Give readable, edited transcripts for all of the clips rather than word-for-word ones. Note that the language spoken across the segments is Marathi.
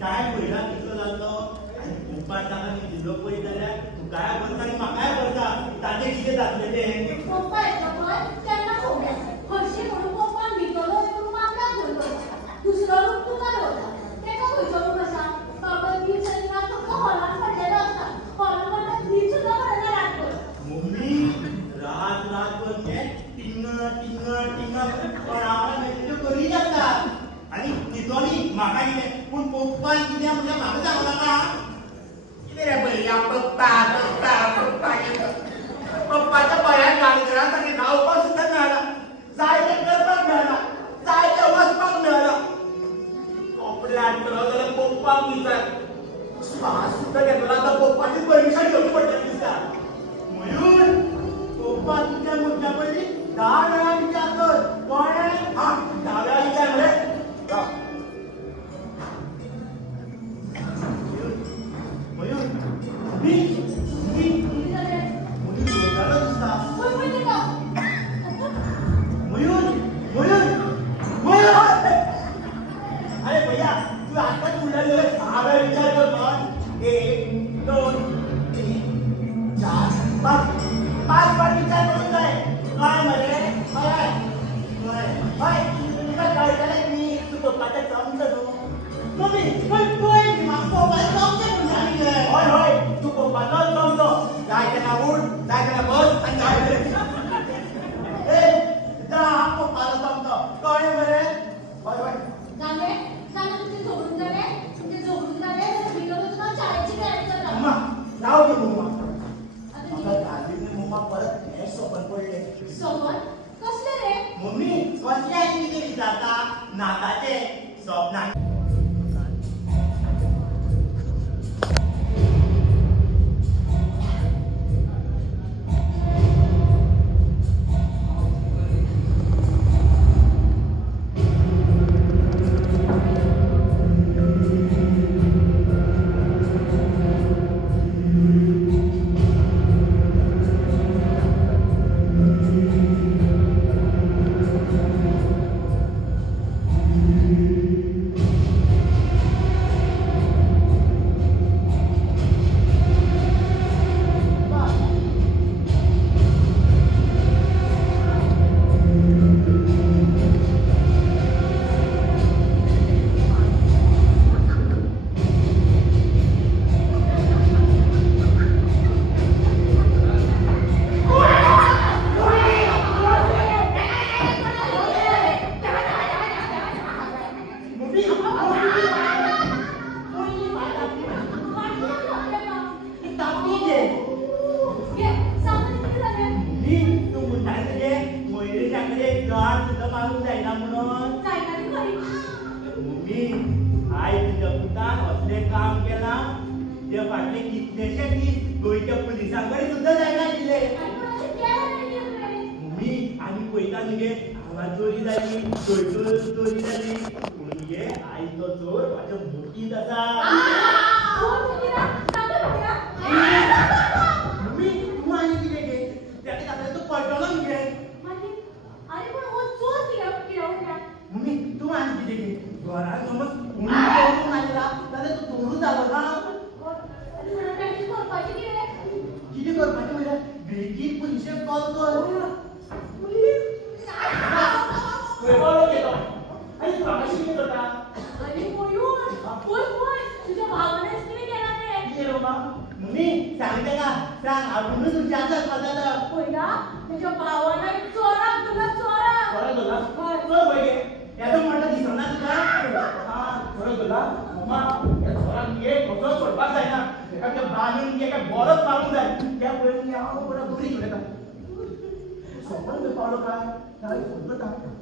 काय पयला कितलो जालो आनी पप्पा ताका मी दिलो पळय जाल्यार तूं काय करता आनी म्हाकाय करता ताजें कितें जातलें तें पप्पा येता पळय तेन्ना पळोवया हरशीं म्हणून पप्पान भितरलो करून मामल्याक धरलो दुसरो रूम तुका दवरता तेका खंयचो रूम आसा बाबा ती चलना फक्त हॉलांत पडलेलो आसता हॉलांत पडटा ती सुद्दां पडना रातभर मम्मी रातभर तें टिंग टिंग टिंग कोणाक मेसेज्यो करीत आसता आनी न्हिदोली म्हाका कितें पूण पप्पान कितें म्हणल्यार म्हाका सांगूं नाका कितें रे भैया पप्पा पप्पा पप्पा पप्पाच्या पांयाक गांगरां ताणें धांवपाक सुद्दां मेळना जाय तें करपाक मेळना जाय तें वचपाक मेळना कपडे हाडटलो जाल्यार पप्पाक विचार श्वास सुद्दां घेतलो आतां पप्पाची परमिशन घेवची पडटली दिसता मयूर पप्पा तुज्या म्हणच्या पयलीं 10 वेळा विचार कर कळ्ळें हा 10 वेळा विचार मरे मयूर मी जोरदार दिसता मयूर मयूर मयूर अरे भैया तू आताच म्हणलं 10 वेळा विचार कर मग 1 2 3 4 5 बार विचार करून जाय काय मरे काय काय तुका कळटलें न्ही तूं पप्पाचें समज न्हू मम्मी पळय म्हाका पप्पाचें समज म्हणटाली रे हय हय तूं पप्पाचो समजो जाय तेन्ना उठ जाय तेन्ना बस आनी जाय मरे ए जा पप्पाचो समजो कळ्ळें मरे हय हय जालें जाल्यार तुजें झगडून जालें तुजें झगडून जालें जाल्यार भितर वचून शाळेची तयारी करता मम्मा राव गे मम्मा म्हाका दादीन मम्मा परत हें सपन पडलें सपन कसलें रे मम्मी कसलें आनी कितें विचारता नाताचें सपनां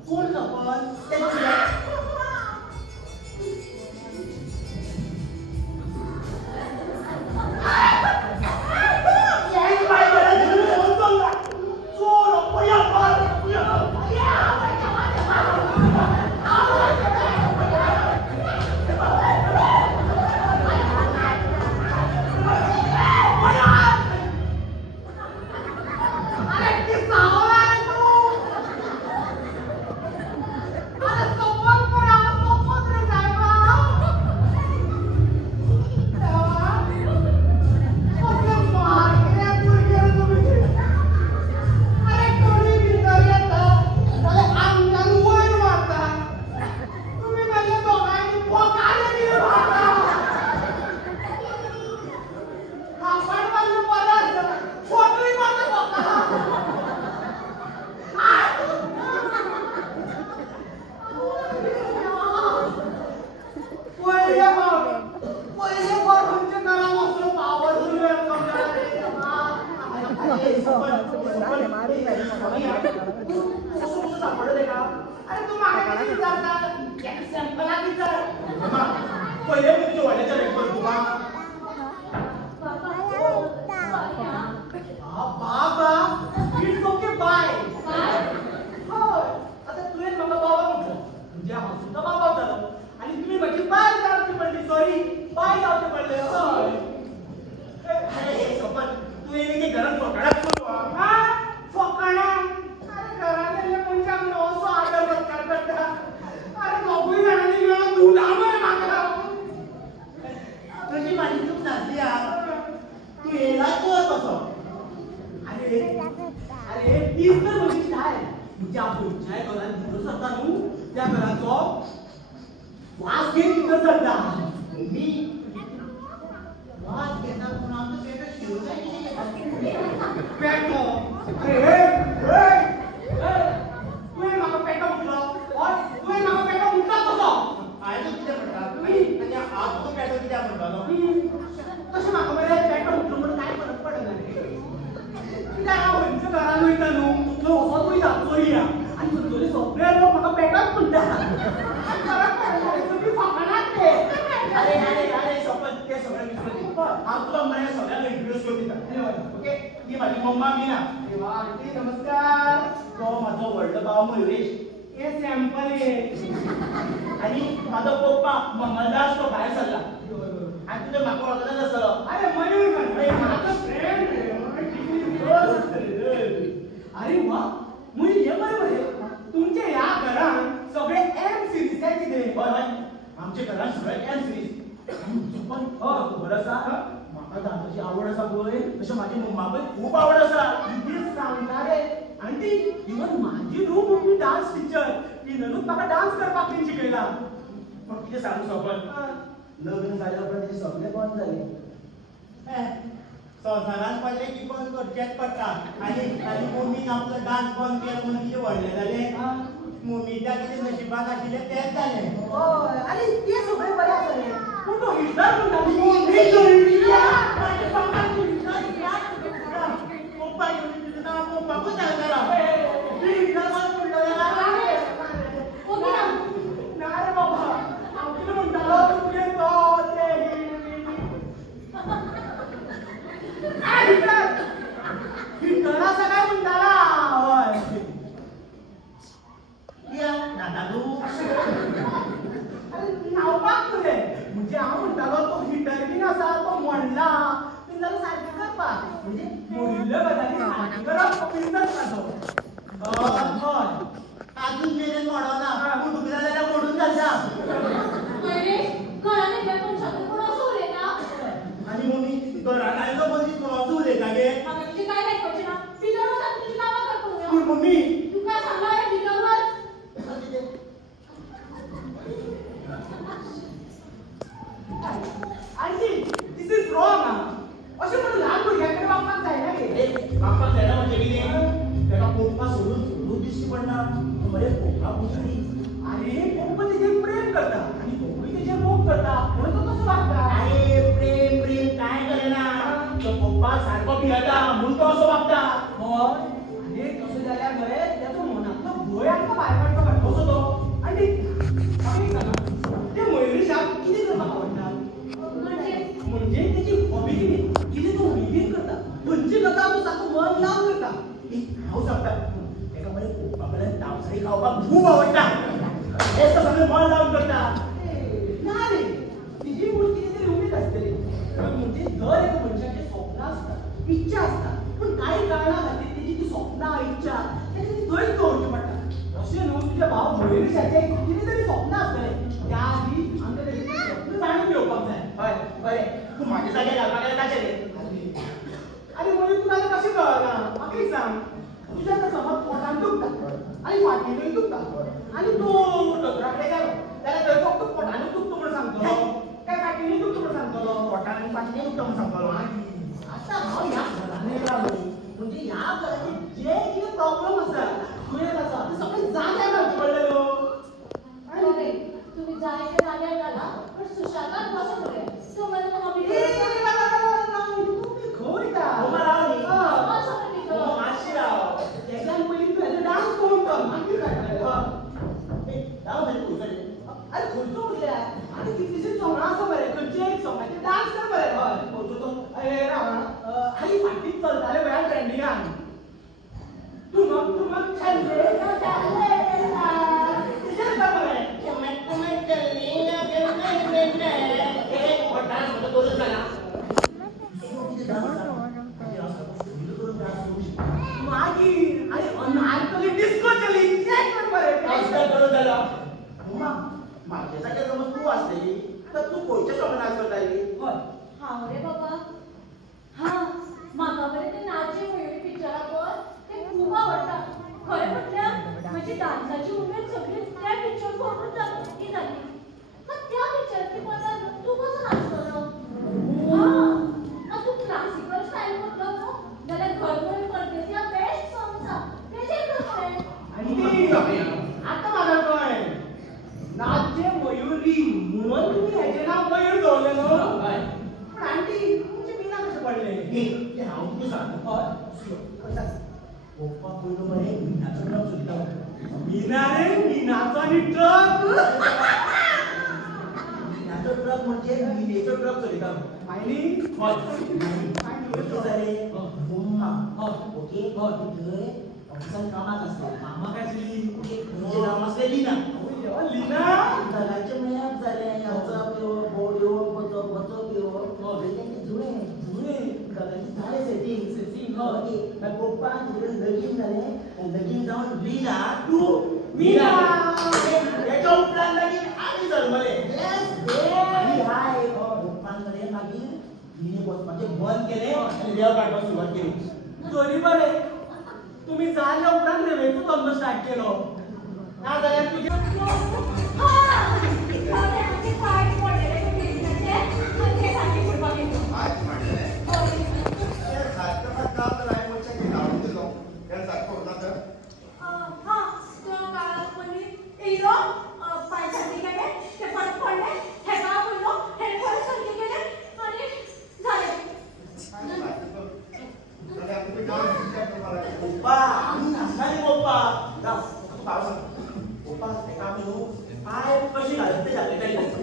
कोण सपन What? अरे तू मागे किती विचारता? एक सॅम्पलाक विचार. पहिले मी तुझ्या वाड्याच्या रेकॉर्ड तुला बाबा इट्स ओके बाय. होय आता तुवें म्हाका बाबा म्हटलं म्हणजे हांव सुद्दां बाबा जालो आनी तुमी म्हजी बाय जावची पडली. सॉरी बाय जावचे पडले. हय अरे सपन तू येणे की घरात फकाडात करू हा फकाणा. अरे घरात येयल्ल्या मनशाक न्हू असो आदर सत्कार करता. अरे दोगूय जाणांनी मेळून दूद आंबय म्हाका. तुझी माझी चूक झाली तू येला तर कसो अरे अरे तीच तर म्हजी स्टायल. म्हणजे आपण ज्या घरात भितर सरता न्हू त्या घराचो वास घेत भितर सरता. मी वास घेता पूण आमचो पेटो शिवजाय पेटो. अरे हे तुवें म्हाका पेटो म्हटलो. हय तुवें म्हाका पेटो म्हटलो कसो? आयज कितें म्हणटा तुमी आनी हांव तुका पेटो कित्याक म्हणटालो तशें म्हाका मरे पेटो म्हटलो म्हणून कांय फरक पडना रे. कित्याक हांव खंयच्या घरान वयता न्हू थंय वचोन वयता चोरया आनी थंयसरले सगळे लोक म्हाका पेटोच म्हणटा. फरक पडना रे. तुमी फकाणात ते. अरे अरे अरे सपन ते सगळें विसरून हांव तुका म्हळ्यार सगळ्यांक इंट्रोड्यूस करून दिता ओके. ही म्हाजी मम्मा मीना. अरे वा आंटी नमस्कार. तो म्हाजो व्हडलो भाव मयुरेश हे सॅम्पल हे. आनी म्हाजो पप्पा ममलदास तो भायर सरला आनी तुवें म्हाका वळखना नासतलो. अरे मयूर म्हणले माझा फ्रेंड रे. अरे वा मुली हे बरोबर आहे. तुमच्या या घरात सगळे एम सिरीज काय कितें? हय हय आमच्या घरान सगळ्याक एम सिरीज. पण खबर आसा म्हाका डान्साची आवड आसा पळय तशें म्हाजी मम्माकूय खूब आवड आसा. कितें सांगता रे आंटी. इवन माझी न्हू मम्मी डान्स टीचर. तिनूच म्हाका डान्स करपाक बीन शिकयला. पण कितें सांगू सपन लग्न जाल्या उपरांत तेजे सगळें बंद जालें. संवसारांत पडलें की बंद करचेंच पडटा. आनी आनी मम्मीन आपलो डान्स बंद केलो म्हणून कितें व्हडलें जालें. मम्मीच्या कितें नशिबान आशिल्लें तेंच जालें. हय आनी ते सगळे बरें आसा रे. पूण तो हिटलर म्हणटा पप्पाकूच सांगतालो हिटलर बंद म्हणलो ना रे बाबा. हांव कितें म्हणटालो तुगे तो ते हिटलर हिटलर आसा काय म्हणटाला. हय अरे नावपाक तुवें म्हणजे हांव म्हणटालो तो हिटर बीन आसा तो म्हणला बीन जाल्यार सारकें करपाक म्हणजे मोडिल्ल्यो गजाली सारकें करप हो बिजनस म्हाजो. हय आजून मेरेन मोडना पूण तुका जाल्यार मोडून घालता. घरान येयल्ल्या मनशाक कोण असो उलयता. आनी मम्मी घरान आयलो मनीस म्हणून असो उलयता गे. हांवें तुजें कांय आयकपाचें ना. भितर वच आनी तुजी कामां कर पळोवया. पूण मम्मी तुका सांगला हे भितर वच. Aunty this is wrong. अशें म्हणून ल्हान भुरग्यां कडेन वागपाक जायना गे. बापाक जायना म्हणजे कितें तेका पप्पा सोडून सोडून दिश्टी पडना. मरे पप्पा पुजारी. अरे पप्पा तेजेर प्रेम करता आनी पप्पूय तेजेर मोग करता म्हणून तो तसो वागता. अरे प्रेम प्रेम काय करेना तो पप्पा सारको भियेता म्हणून तो असो वागता. हय आनी तसो जाल्यार मरे तेजो मनांतलो भंय आमकां भायर काडचो पडटा. कसो तो आंटी म्हाका एक सांगा ते मयुरेशाक कितें करपाक आवडटा? म्हणजे तेची हॉबी कितें? कितें तो विवीन करता. खंयची गजाल तो सारको मन लावन करता. हांव सांगता तेका मरे पप्पा कडल्यान तावसाळी खावपाक खूब आवडटा. हेच तो सगळें मन लावन करता. ना रे तिजी मूळ कितें तरी उमेद आसतली. म्हणजे दर एका मनशाचें स्वप्न आसता इच्छा आसता पूण कांय कारणां खातीर तेजी ती स्वप्नां इच्छा तेका ती थंयच दवरची पडटा. अशें न्हू तुजे भाव मयुरेशाचें कितें तरी स्वप्न आसतलें. त्या आदी आमकां तेजें स्वप्न जाणून घेवपाक जाय. हय बरें तूं म्हाज्या जाग्यार घालपाक गेल्यार ताचें रे. आनी मयूर तुका आतां कशें कळना म्हाका एक सांग. तुज्या आतां समज पोटान दुखता आनी फाटीनूय दुखता आनी तूं दोतोराकडेन गेलो जाल्यार थंय फक्त पोटानूच दुखता म्हूण सांगतलो काय फाटीनूय दुखता म्हूण सांगतलो? पोटान आनी फाटीन दुखता म्हूण सांगतलो. आतां हांव ह्या घरान येयला न्हू म्हणजे ह्या घराचे जे कितें प्रॉब्लेम आसा दुयेंस आसा ते सगळें जाग्यार घालचे पडले न्हू. बरें, तुम्ही जाय ते जाग्यार घाला पण सुशांतान बसून उलया. तुम्हाला मग ए, भितर तुम्ही खंय मम्मा राव न्ही. वच भितर. सोंगाचो बरें खंयचे एक सोंगाचे डान्स कर बरें हय पोचतो ए राव हाली फाटीत चलताले वेळार ट्रेंडिंगान तुमक छल्ले तिजेर कर बरें मागीर आनी अनारकली डिस्को चली तें कर बरें माझ्या सगळ्या समज तू असलेली तर तू कोणत्या स्वप्नात करताली हय हांव रे बाबा हां म्हाका बरें ते नाचे मयुरी पिक्चरा पळय ते खूब आवडटा खरें म्हटल्यार म्हजी डान्साची उमेद सगळी त्या पिक्चर पळोवन जाली मग त्या पिक्चराची पदार्थ तूं कसो नाचतलो हां तूं क्लासिकल स्टायल म्हणलो न्हू जाल्यार घरभर परदेसिया बेस्ट सॉंग्स आसा तेजेर करतलें आनी आतां म्हाका कळ्ळें नाचे मयुरी म्हणून तुम्ही हेजें नांव मयूर दवरलें न्हू हय पूण आंटी तुमचें मिना कशें पडलें ते हांव तुका सांगू हय पप्पा पयलो मरे मिनाचो ट्रक चलता मिना रे मिनाचो आनी ट्रक मिनाचो ट्रक म्हणजे मिनेचो ट्रक चलयता आनी कितें जालें मम्मा हय ओके थंय ऑफिसान कामाक आसता म्हाका आसली तुजें नांव आसलें लिना लिना दोगांचें मेळप जालें वचप येवप भोंवड येवप वचप येवप तेंचें जुळें दोगांचें जालें सेटींग ओके मागीर पप्पान तुजें लगीन जालें लगीन जावन लिना टू मीना हेच्या उपरांत लगीन आनी जल्मलें आनी हाय पप्पान मरे मागीर लिनेक वचपाचें बंद केलें आनी देव काडपाक सुरवात केली दोनी बरें तुम्ही जाल्या उपरांत रेवेचो धंदो स्टार्ट केलो ना जाल्यार तुगे पप्पा आमी नाचताली पप्पा राव तूं भाव सांग पप्पा तेका आमी न्हू पाय कशी घालत ते दाखयताली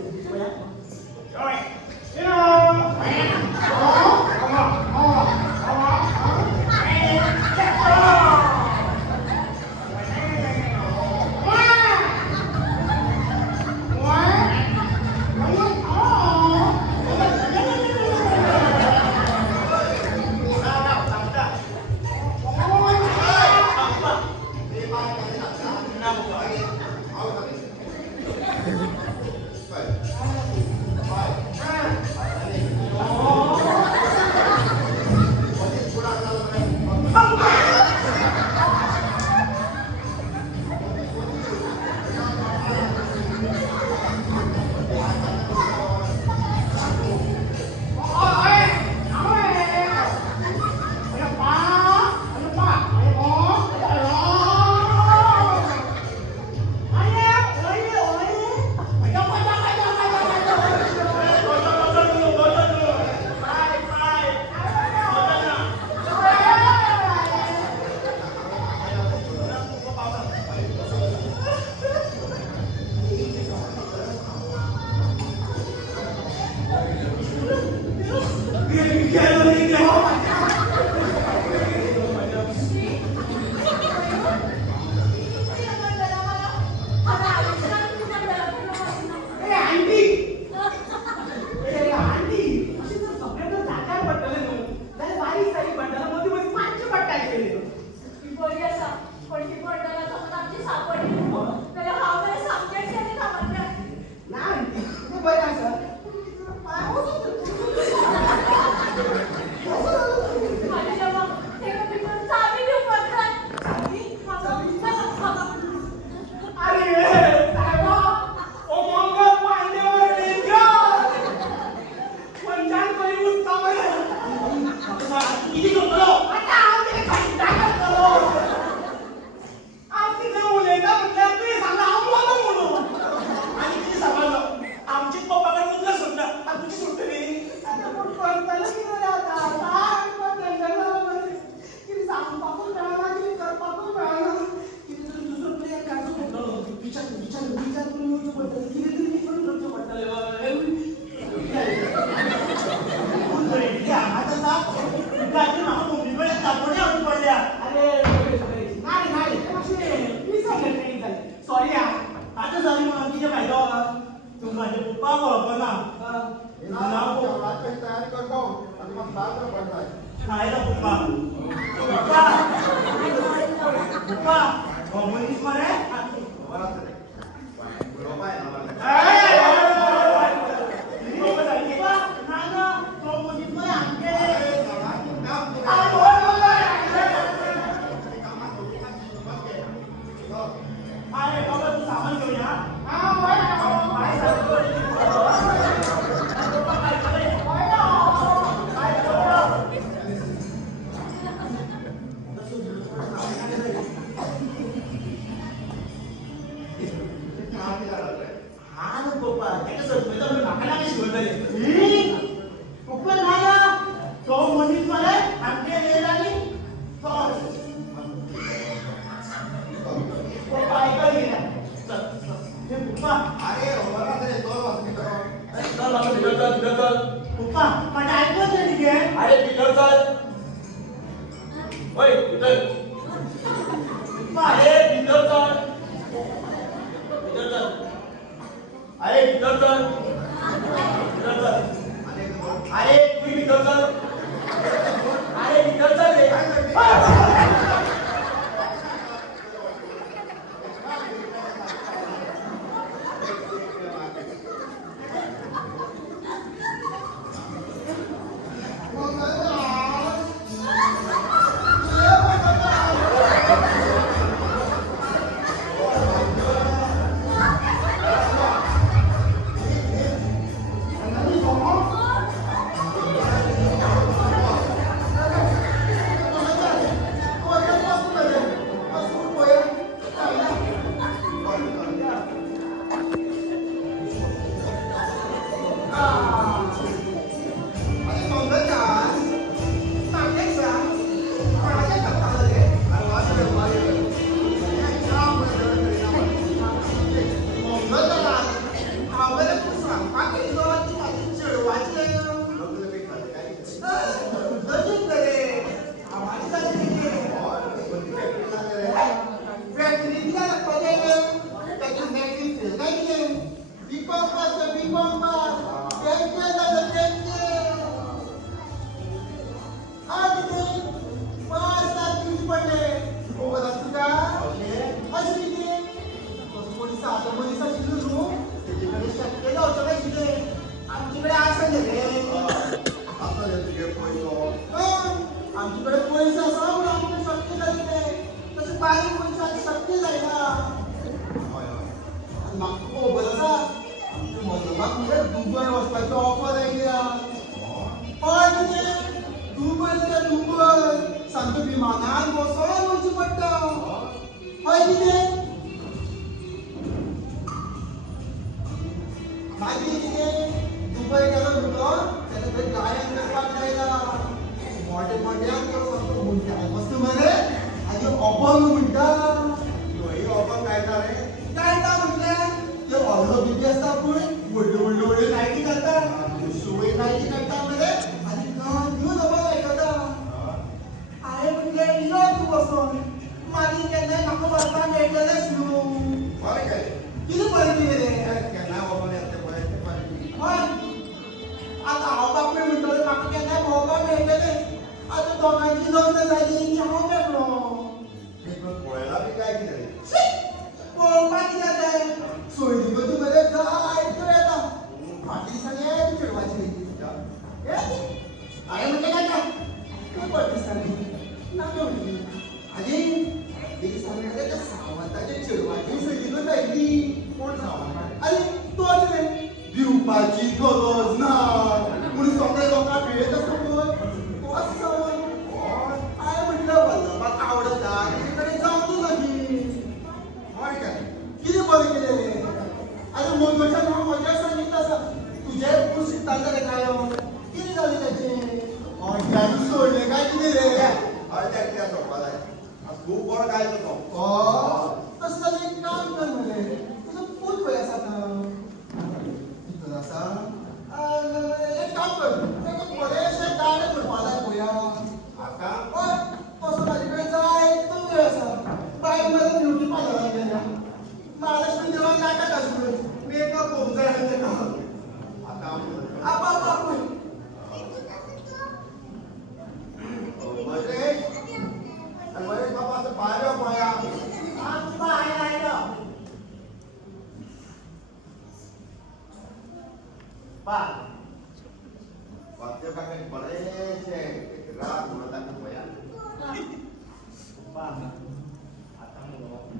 तयारी करतो आणि मग बाजार पडताय नाही ना पप्पा पप्पा पप्पा कॉम्युनिस्ट मारे आता पा वाद्य काही बरेचसे राग म्हणत आहे बया. पा आता मुलं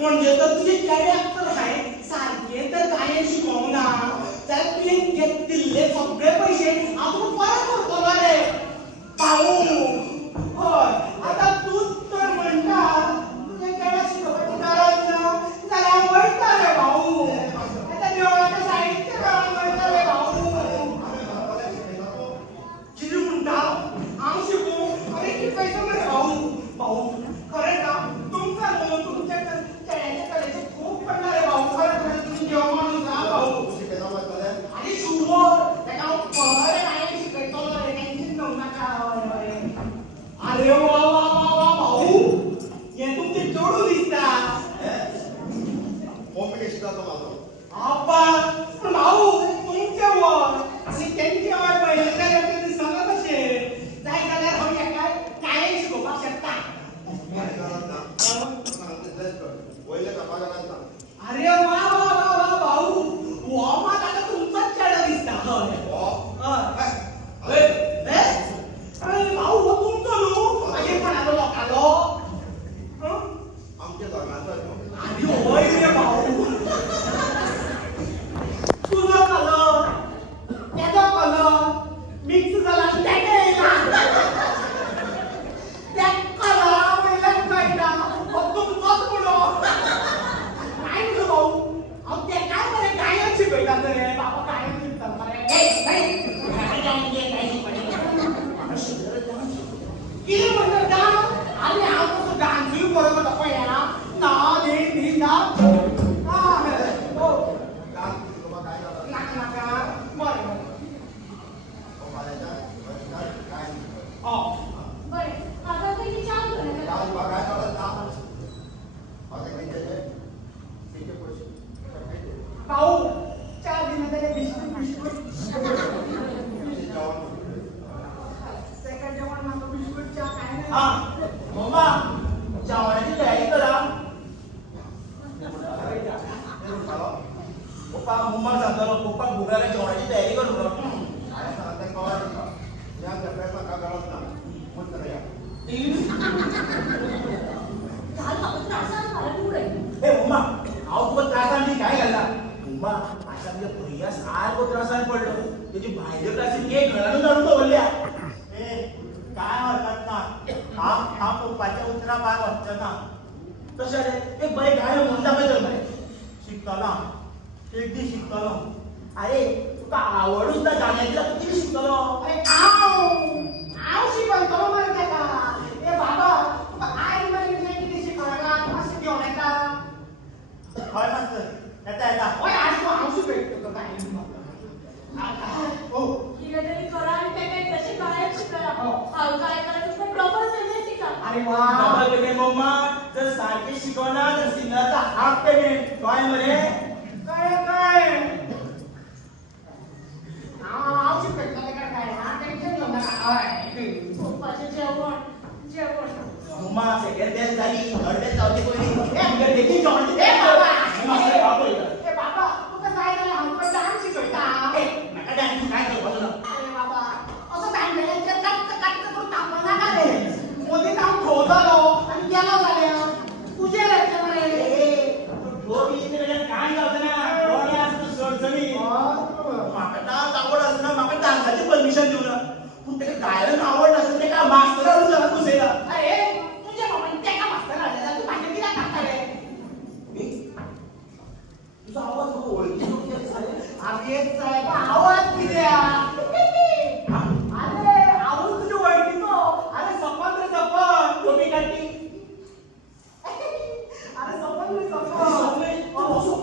म्हणजे तर तुझे कॅरेक्टर आहे सारखे तर गायन शिकवना तर तुझे दिले सगळे पैसे आपण परत करतो ना रे पाहू होय आता तू तर म्हणता तुझे कॅरेक्टर शिकवायची गरज ना त्याला वळता रे भाऊ आता देवळाच्या साईडच्या गावात वळता रे भाऊ किती म्हणता आम शिकू अरे किती पैसे मध्ये भाऊ भाऊ खरे का तुमचा तुमच्या कलेचे खूप पडणार आहे भाऊ खरं तुम्ही जेव्हा माणूस ना भाऊ आणि शुभर त्याला पहर काय शिकायचो रे टेन्शन घेऊ नका अरे वा वा वा वा भाऊ हे तुमचे जोडू दिसतात आप्पा पण भाऊ तुमचे वर आणि त्यांचे वर पहिले काय दिसत कसे जाय जाल्यार हांव एका काय शिकोवपाक शकता अरे वा वा वा वा भाऊ वा मात आता तुमचाच चेहरा दिसता अरे भाऊ हो तुमचो न्हू मागीर कोणालो लोकालो आधी होय रे भाऊ तुझो कलर त्याचो कलर मिक्स जाला आणि तेका येयला त्या कलरा वयल्यान कळटा हो तुमचोच म्हणो काय म्हणतो भाऊ अहो ते काय बरे गायन शिकयतात रे बाबा गायन शिकतात मरे किती म्हणतात डान्स अरे हांव तसो डान्सूय बरो करता पळयला ना दे दी ना हो नाका नाका बरें बरें आता पयलीं च्या घेवन येता भाऊ च्या दिना जाल्यार बिस्कीट बिस्कीट सेकंड जेवण म्हाका बिस्कीट च्या काय नाही हा मम्मा जेवणाची तयारी करा पप्पा मम्मा सांगतालो पप्पाक भूक लागल्या जेवणाची तयारी कर म्हणून झालं बाबा त्रासान मला तू रे हे मम्मा हांव तुका त्रासान ती काय घालना मम्मा आता तुझ्या भुरग्या सारको त्रासान पडलो तेजी भायल्यो क्लासीन केक घरानूच हाडून दवरल्या ए काय हरकत ना हांव पप्पाच्या उतरा भायर वचचो ना तशें रे एक बरें गाणें म्हणून दाखय तर मरे शिकतलो एक दीस शिकतलो अरे तुका आवडूच ना गाण्याची तूं कितें शिकतलो अरे हांव शिकयतलो मरे तेका ए बाबा तुका आई मरे कितें शिकयना मातशें घेवन येता हय मास्तर येता येता हय आज हांव शिकयता तुका गायन हो कितें तरी करा आणि तेका एक तशी गायन शिकयला हांव काय करायचं पण प्रॉपर पेमेंट शिका अरे वा बाबा डबल पेमेंट मम्मा जर सारखे शिकवणार तर सिंगरचा हाफ पेमेंट काय म्हणे काय औषध भेटलं का काय हा टेन्शन घेऊ नका पप्पाचे जेवण मम्मा सेकंड टेस्ट झाली थर्ड टेस्ट जाऊची पहिली देखील जॉइन ए बाबा मास्टर बाबा ए बाबा तू तर काय झालं हमको डान्स शिकवता नका डान्स काय करू बघ ना अरे बाबा असं बँडेजच्या कट करून टाकलं ना का रे मोदी काम ठोवतालो आणि गेलो झाल्या तुझे रचना रे जो भी इथे वेळेला काय जातं ना डोळे असतं सडसडी माका डान्स आवड असतं ना माका डान्साची परमिशन देऊ ना पण ते गायन आवड नसेल ते का मास्टरांना जरा घुसेला अरे तुझ्या बाबांनी त्या का मास्तर आलेला तू भांडे दिला टाकता रे तुझा आवाज बघ ओळखी झाले अरे साहेब आवाज किती अरे आवाज तुझ्या ओळखीतो अरे सपन रे सपन टोपी काढली अरे सपन रे सपन अरे असं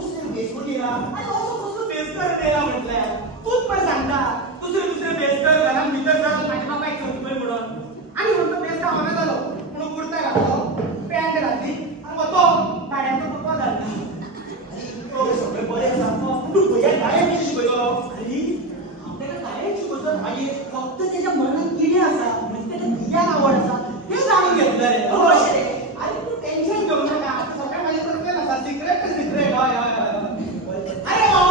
बेस कर देला म्हटलं तूच पण सांगता दुसरे बेस कर घरात भीतर जाऊन माझ्या बाबा एक म्हणून आणि म्हणतो बेस का होणार झालो म्हणून कुर्ता घातलो पॅन्ट घातली आणि मग तो गाड्यांचा कुर्ता घातला सगळे बरे असतात तू भैया काय कशी शिकवतो अरे आपल्याला काय शिकवतो आणि फक्त त्याच्या मनात किडे असा म्हणजे त्याला भियान आवड असा हे जाणून घेतलं रे अरे तू टेन्शन घेऊ नका सगळ्या माझ्याकडे नका सिक्रेट हय अरे वा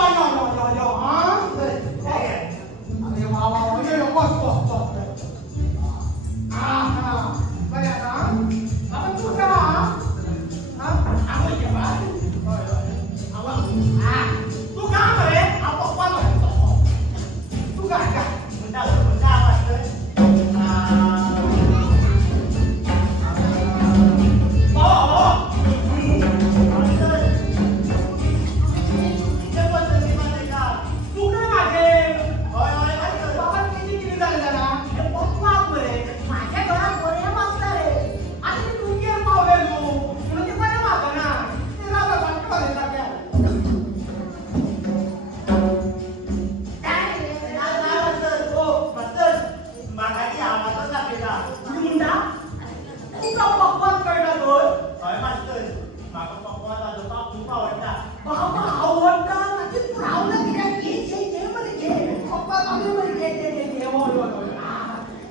हा अरे वा ये बस हा बरे आता आपण तू का हा आम्ही केव्हा तू काय करे आपण तू काय का म्हणता मास्टर तू काय माझे बाबा किती किती झाले जरा हे पप्पा बरे माझ्या घरात बरे मागता रे आता ते तू केर पावले तू म्हणून ते बरे मागता ना ते राबा बाटका झाले टाक्या मागाची आवाजच लागेला तू म्हणता तू का पप्पाच कळला तो हय मास्टर माका पप्पा दादा खूप आवडता बाबा आवडता म्हणजे तू रावला किती घे मध्ये घे पप्पा मध्ये घे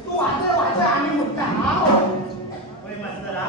तू वाचा आम्ही म्हणता हा होय मास्तर हा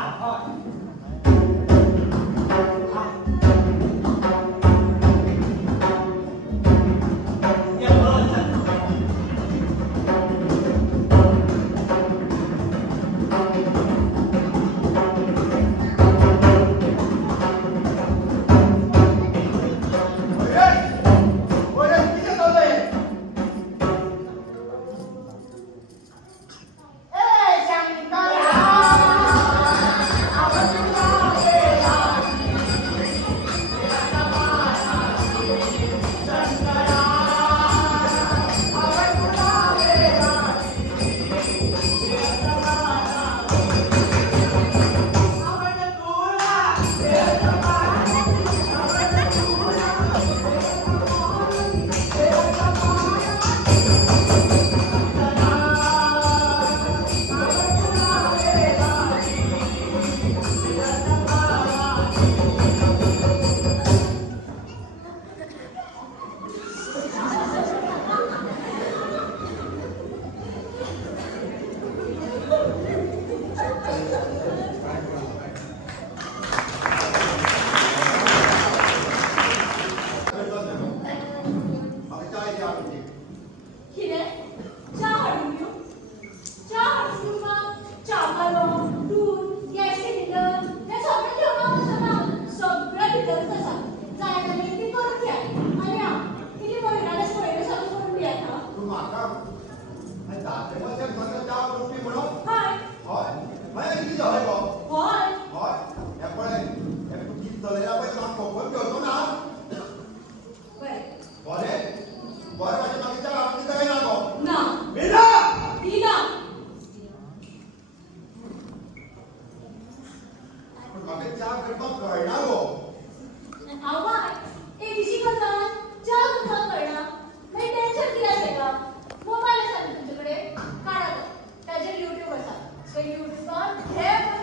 युट्यूबवर हे पण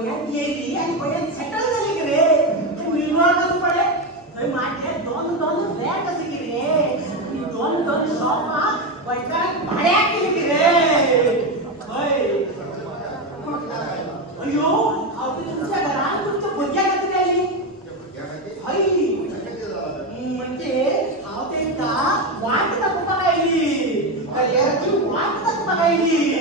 गोंयांत येयली आनी गोंयांत सेटल जाली कितें निर्मळ कसो पडे थंय मागे दोन फ्लॅट आसा कितें दोन शॉपां गोंयकारांक भाड्याक दिली कितें हय अयो हांव तुमच्या घरान तुमच्या भुरग्या खातीर आयली हय म्हणजे हांव तेंकां वाट दाखोवपाक आयली करियराची वाट दाखोवपाक आयली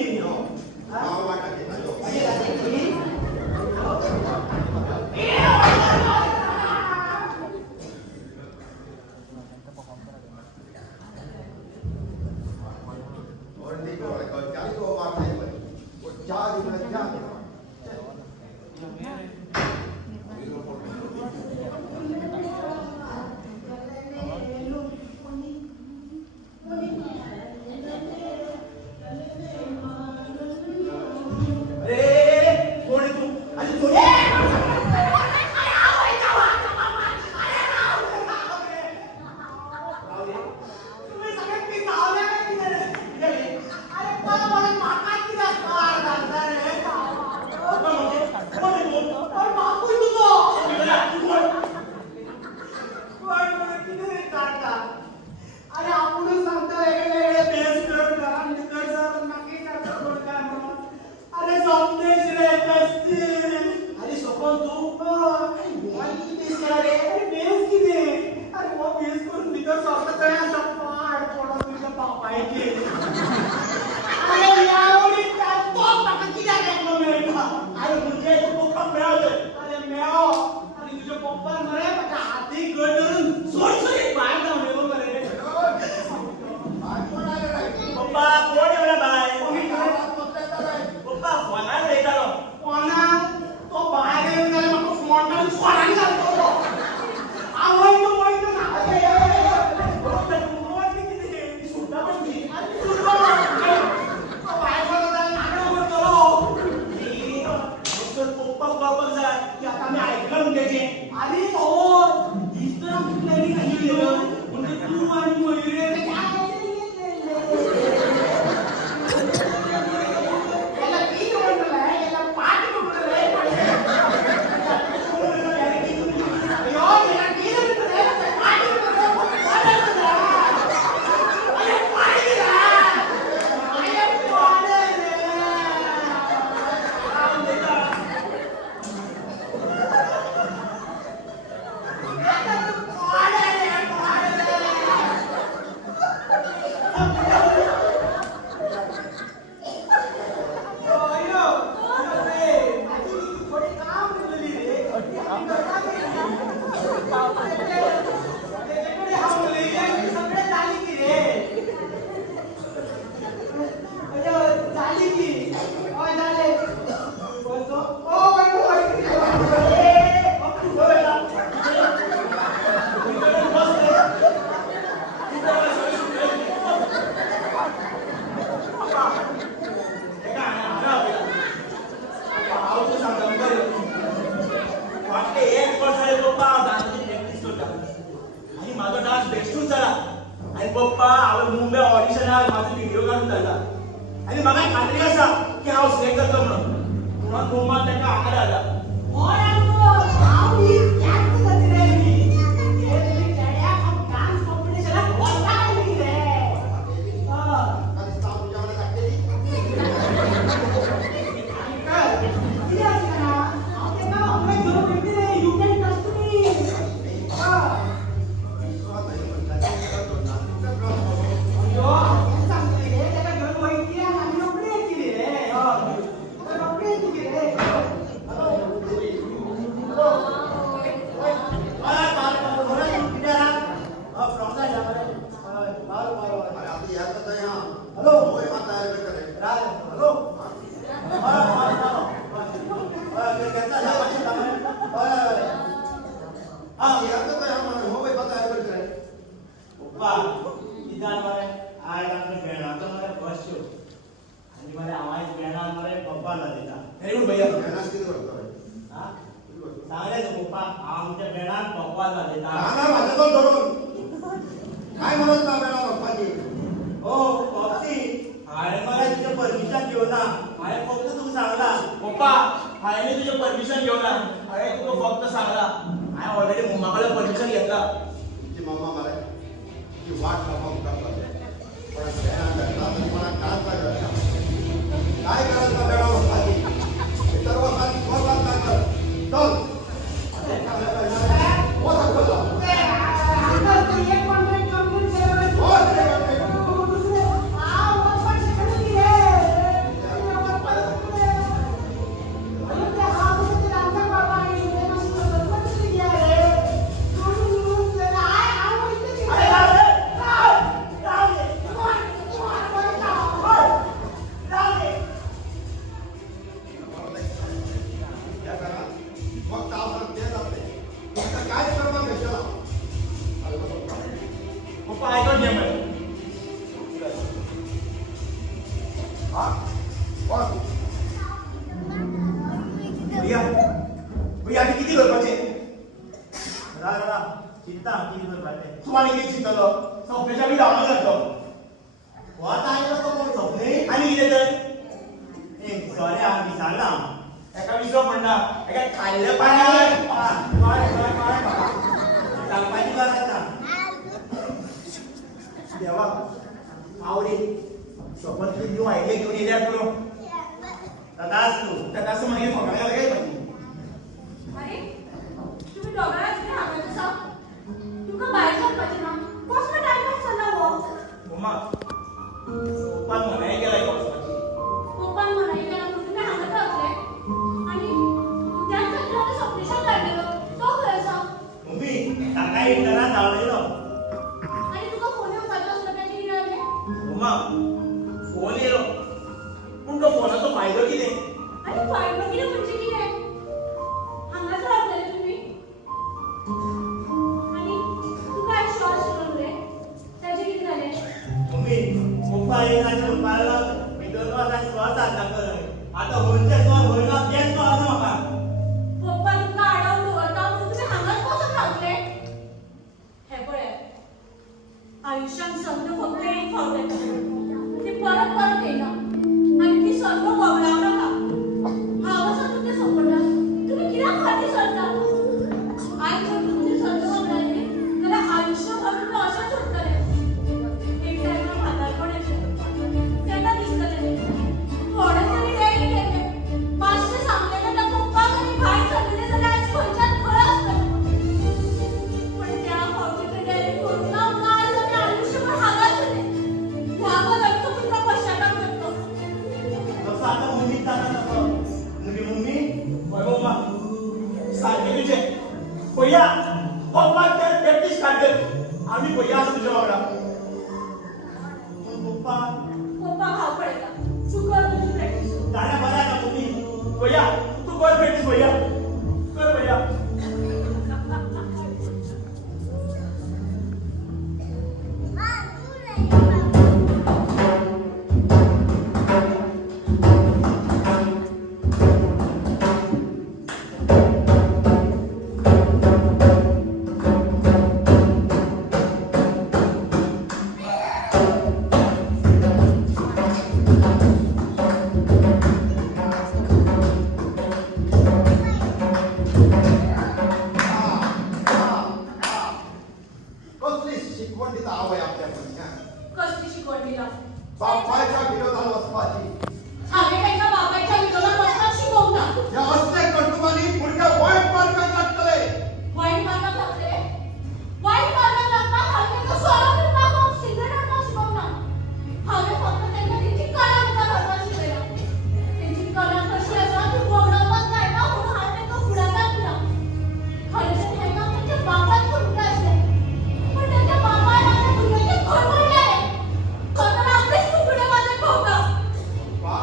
पप्पा हांवें मुंबय ऑडिशनाक म्हाजो व्हिडिओ काडून धाडला आनी म्हाका खात्री आसा की हांव सिलेक्ट जातलो म्हणून मम्मा ताका हांगा धाडला परमिशन घेवना हांवें फक्त तुका सांगला पप्पा हायने तुझे परमिशन घेऊन आला. अरे तू तो फक्त सांगला. हाय ऑलरेडी मुंबाकडे परमिशन घेतला. तुझी मामा मला ती वाट लावून करतात पण मला काय करायचं बेळावर सर्व किती करपाचे चिंता किती करपाचे तुम्हाला किती चिंतलो सपनेच्या बी धांवलो जातो वत आयलो तो कोण सपने आनी कितें तर एक सोऱ्या विचारला एका विसरो म्हणटा एका खाल्ले पाण्यार सांगपाची गरज ना देवा आवडे सोबत न्यू आयडिया घेऊन येयल्यार पुरो तदाच तू ताका असं मागीर फकांना लागले पाहिजे अरे तुम्ही दोघांना किती हाताचं सा तुमका बाहेर सरपाचे ना कसला टाइमपास चालला हो मम्मा पप्पान म्हणाय गेलाय वचपाची पप्पान म्हणाय गेला म्हणून तुम्ही हांगाच रावले आणि त्याच जाग्यावर सपनेशान काढलेलो तो खंय आसा मम्मी ताका इंटरनात धांवलेलो आणि तुका फोन येवपाचो आसलो तेजे कितें जालें मम्मा फोन येयलो पूण तो फोनाचो फायदो कितें आणि फायदो कितें म्हणजे कितें हांगाच रावतले तुम्ही आणि तुका शॉर्ट आशिल्लो रे तेजे कितें जालें मम्मी पप्पा येयनाचे म्हणपाक मी 2 वर्सांनी स्वर साधना करय आतां खंयचे स्वर खंयना तेच कळना म्हाका पप्पा तुमका आडावून दवरता म्हणून तुम्ही हांगाच बसून रावतले हे पळय आयुष्यात संद फक्त एक फावट येता ती परत परत येना आणि ती संद वगडाव नाका हांव आसा तुमचे सपोर्टाक तुम्ही कित्याक फाटीं सरता आयज जर तुमची संद वगडायली जाल्यार आयुष्यभर तुमी अशेंच उरतले एक टायमार म्हातारपण येतलें तेन्ना दिसतलें थोडे तरी वेळ गेले मातशें सांगलेलें त्या पप्पाक आनी भायर सरलेलें जाल्यार आयज खंयच्यान खंय आसतलें पण त्या फावटी ते डायरेक्ट करून ना आयज आमी आयुष्यभर हांगाच उरले ह्या बद्दल तुमकां पश्चाताप करतो कसो आतां मम्मीक जाता तसो तुजी मम्मी होय मम्मा सारकें तुजें पया पप्पाक ते प्रॅक्टीस काडले आमी पया आसा तुज्या वांगडा पूण पप्पा पप्पाक हांव पळयता तूं कर तुजी प्रॅक्टीस जाल्यार बरें आसा मम्मी पया तू कर प्रॅक्टीस पया कर पया कसली शिकवण दिता आवय आपल्या भुरग्यांक कसली शिकवण दिला बापायच्या विरोधात वचपाची हांवें तांकां बापायच्या विरोधात वचपाक शिकोवंक ना ह्या असले कुटुंबांनी भुरगे वायट मार्गाक लागतले वाईट मार्गाक लागतले वाईट मार्गाक लागपाक हांवें तांकां सोरो पिवपाक सिगरेट हाडपाक शिकोवंक ना हांवें फक्त तांकां तेंची कला मुखार हाडपाक शिकयलां तेंची कला कशी आसा ती वगडावपाक जायना म्हणून हांवें तांकां फुडाकार दिला खरेंच तांकां तांच्या बापायक भुरगें आसले पण तांच्या बापायन आपल्या भुरग्याचें घर मोडलें खरें आपलेच तुकडे माझे खावता बा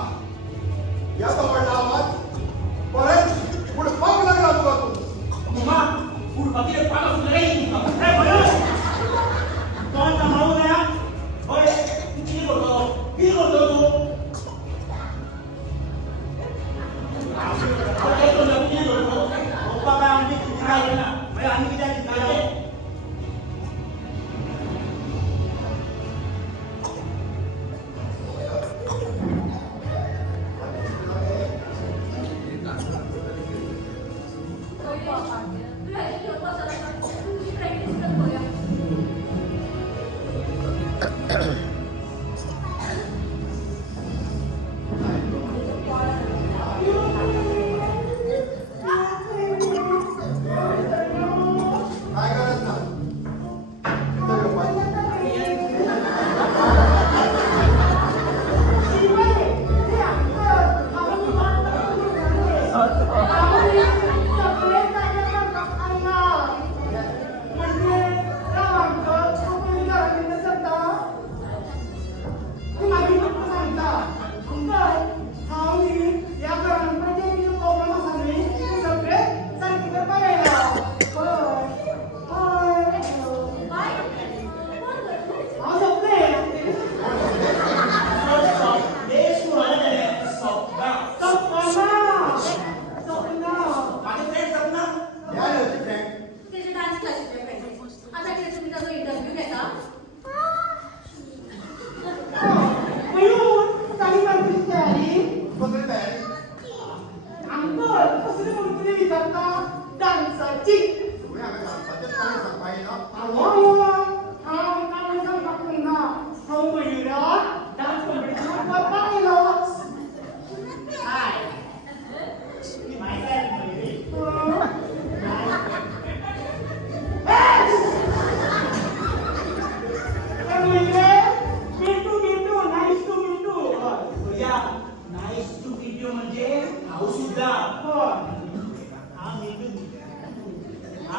त्यो म्हणजे हाऊ सुद्धा हा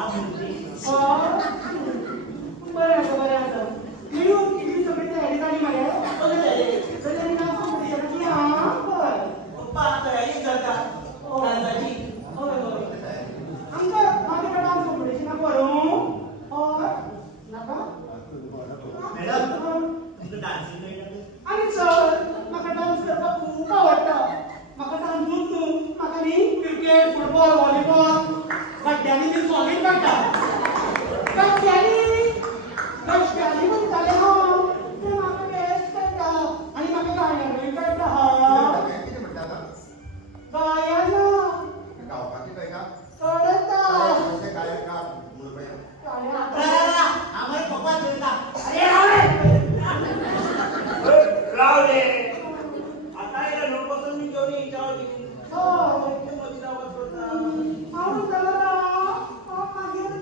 म्हणते बरं आता मी किती सगळी तयारी झाली माझ्या पप्पा तयारी करतात डान्साची. होय आमचं माझ्याकडे डान्स कॉम्पिटिशन करू होय नका मॅडम तुमचं डान्सिंग नाही आणि सर म्हाका डान्स करपाक खूप आवडटा म्हाका डान्सूच न्हू म्हाका न्ही क्रिकेट फुटबॉल व्हॉलीबॉल गड्ड्यांनी बी सॉलिड काडटा गड्ड्यांनी म्हणटाले हांव ते म्हाका बेस्ट कळटा आनी म्हाका गाण्यारूय कळटा किती म्हणटा आता? गायन गावपाची काय का कळटा असे गायककार म्हणून आम्हाला पप्पा देता राव रे आता याला लोकपासून मी घेऊन याच्यावर मध्ये आवाज करता. हांव म्हणटालो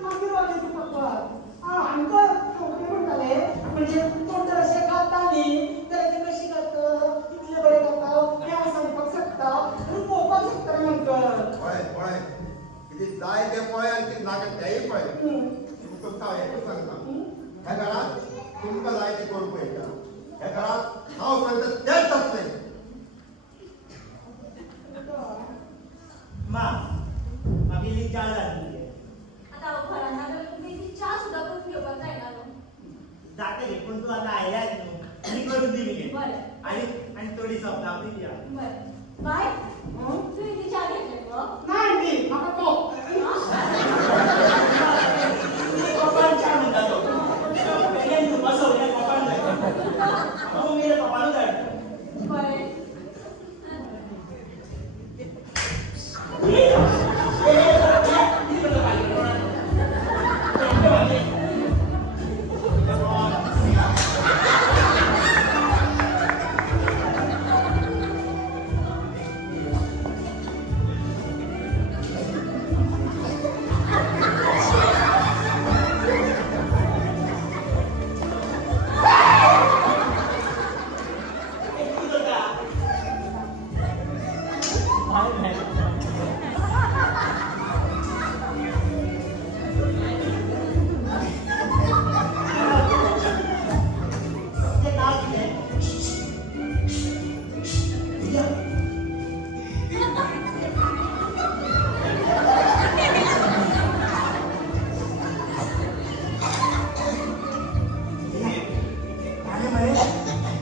मागीर वाजयता पप्पा आमकां ते म्हणटाले म्हणजे कोण जर अशें गाता न्ही जाल्यार ते कशी गाता कितले बरें गाता हें हांव सांगपाक शकता आनी पळोवपाक शकता म्हणकर पळय किती जाय ते पळय आनी कितें नाका तेंय पळय तुमकां हांव एकूच सांगता ह्या घरात तुमकां जाय ते करूंक पळयता ह्या घरात हांव पळयता तेंच जातलें मागीर चार जातली आता घरांना तुम्ही ती चहा सुद्धा करून घेवपाक जायना न्हू. जातली पूण तूं आतां आयल्याच न्हू आनी करून दी मगे बरें. आनी थोडी सोपता पळय दिया बरें. बाय तुवें ती चहा घेतली गो? ना आंटी म्हाका पळोव पप्पान छान म्हणता तो. पहिल्यान तू बसवल्या पप्पान जायचं. मग मी पप्पानूच जायचं. बरें.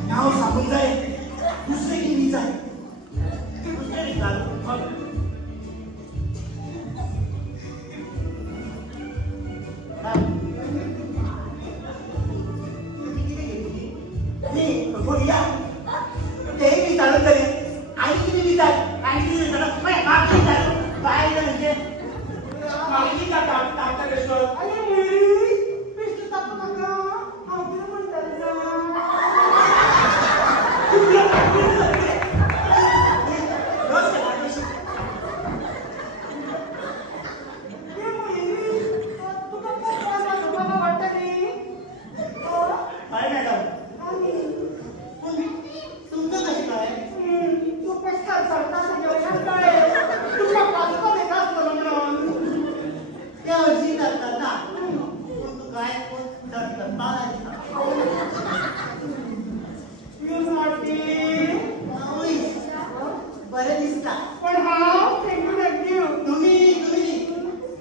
नाव सांगून जाय दुसरे किती जाय दुसरे विचार तेही विचारलं तरी आणि किती विचार आणि किती विचार मागची विचार बाहेर म्हणजे मागची का टाकता कशो अरे मुली पिष्ट तापू नका हांव कितें म्हणटालें ना तुका पप्पा वाटता न्ही काय मॅडम तुमचं कशी काय तू पेस्कार सरता तुझ्या तुका पाचको देता आसतलो म्हणून ते अशी करतात ना पण तू काय कोण धरता यू नॉटी बरे दिसता पण हांव थँक्यू तुम्ही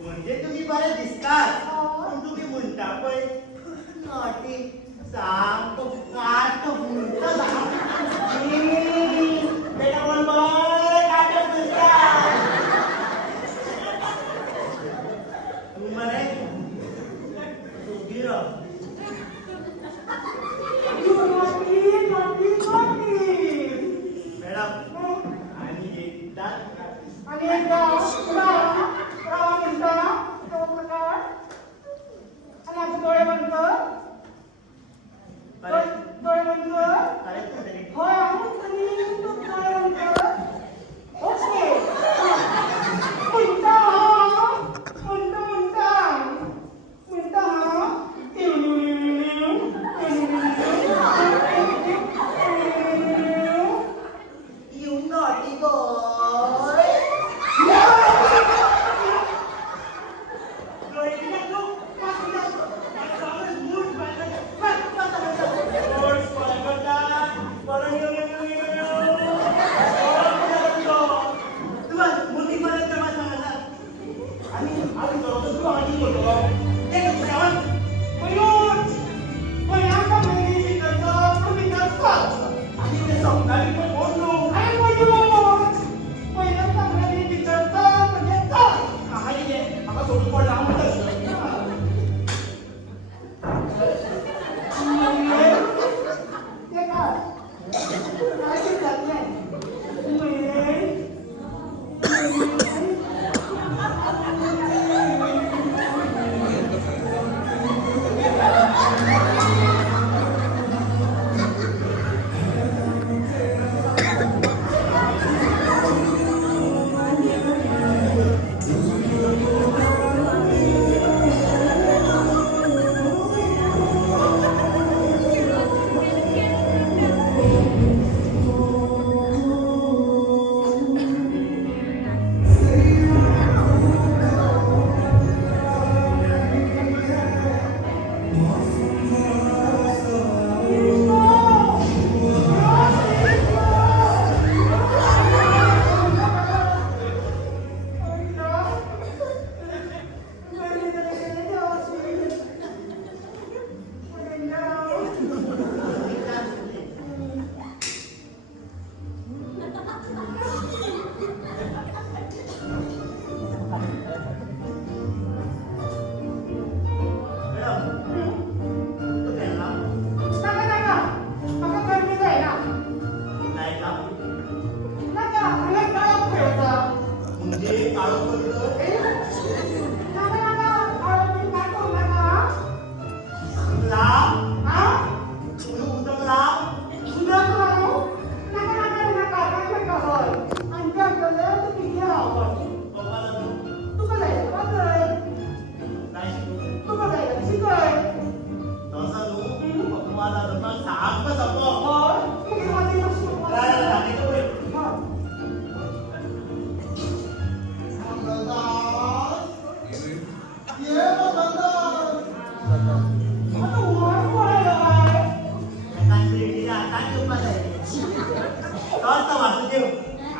म्हणजे तुम्ही बरे दिसतात पण तुम्ही म्हणता पळय नॉटी सामको काट म्हणटा बेटा पण बरे काटत दिसता तू मरे गिरो यू नॉटी मॅडम आणि हे दिसतात आणि एकदा राव म्हणटा तो प्रकार आणि आता डोळे बंद कर डोळे बंद कर काय तरी होय म्हणटनी तू डोळे बंद कर ओके म्हणटा You naughty boy.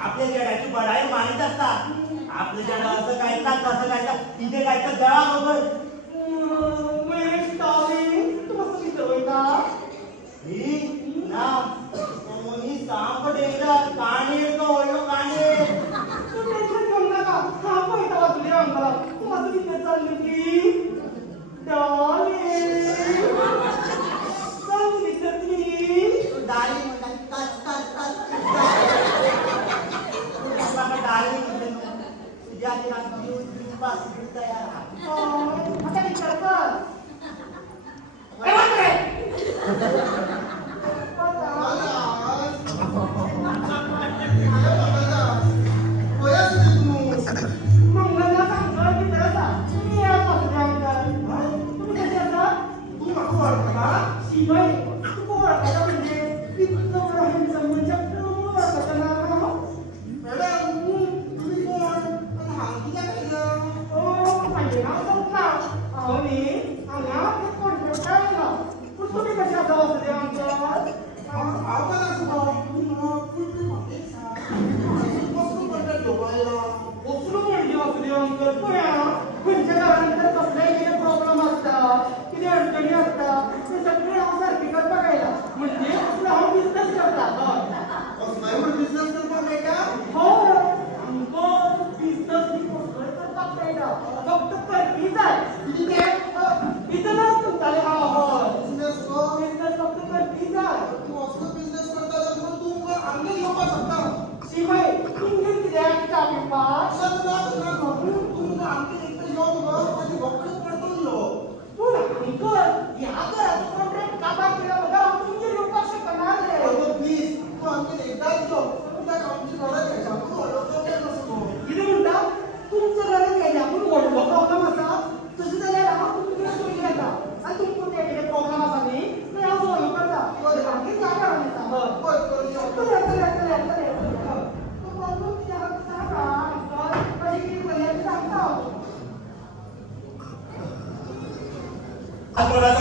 आपल्या जडाची बडाई मानित असतात आपलं जड असं काय तसं काय तिथे काय तर जळा ही ना कोणी सांपडेला काणे तो ओळो काणे डाली म्हणतात डाली तुझ्या पास तयार आता विचार कर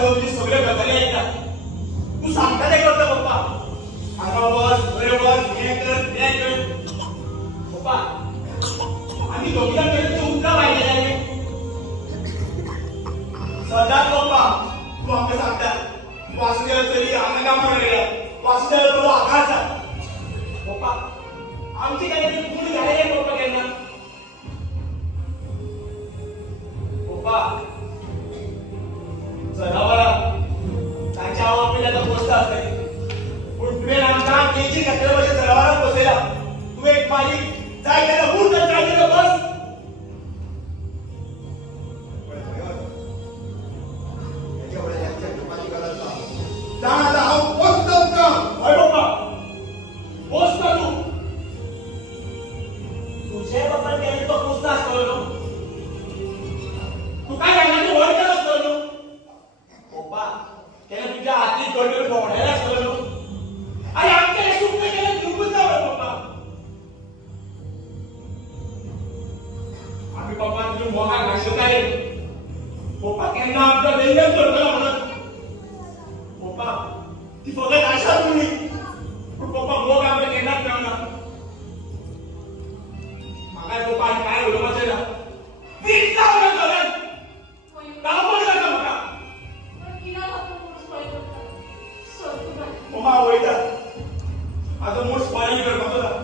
तुझी सगळे गजाली ऐकतात तू सांगता ते करतो पप्पा आता बस हे कर पप्पा आम्ही दोघींकडे उठला पाहिजे सदाच पप्पा तू आमच्या सांगतात वासुदेव तरी आनंदामध्ये गेला वासुदेव तो आकाशा पप्पा आमची काही पूर्ण झालेली आहे पप्पा त्यांना पप्पा जनावरा त्यांच्या आपल्याला गोष्ट असते पण पुढे आमच्या तेजी घातल्यावर जनावरा बसेला तू एक मालिक जाय त्याला बूट तर काय केलं बस तुझे बाबा त्याने तो पुस्तक करू तू काय सांगणार वर करत करू पप्पा त्याला तुझ्या हाती गडबड बोलायला करू अरे आमच्याला सुख नाही केलं चुकून जावं पप्पा आम्ही पप्पा तुझी मोहा घासत आहे पप्पा त्यांना आपलं व्यंजन करतो म्हणत पप्पा ती फक्त आशा तुम्ही पप्पा मोग आपल्या केंद्रात ठेवणार मागा पप्पा काय होलं माझे ना तीच जावं करेल कामं नका मला पप्पा वैदा आता मोठ स्पायलिंग कर बघा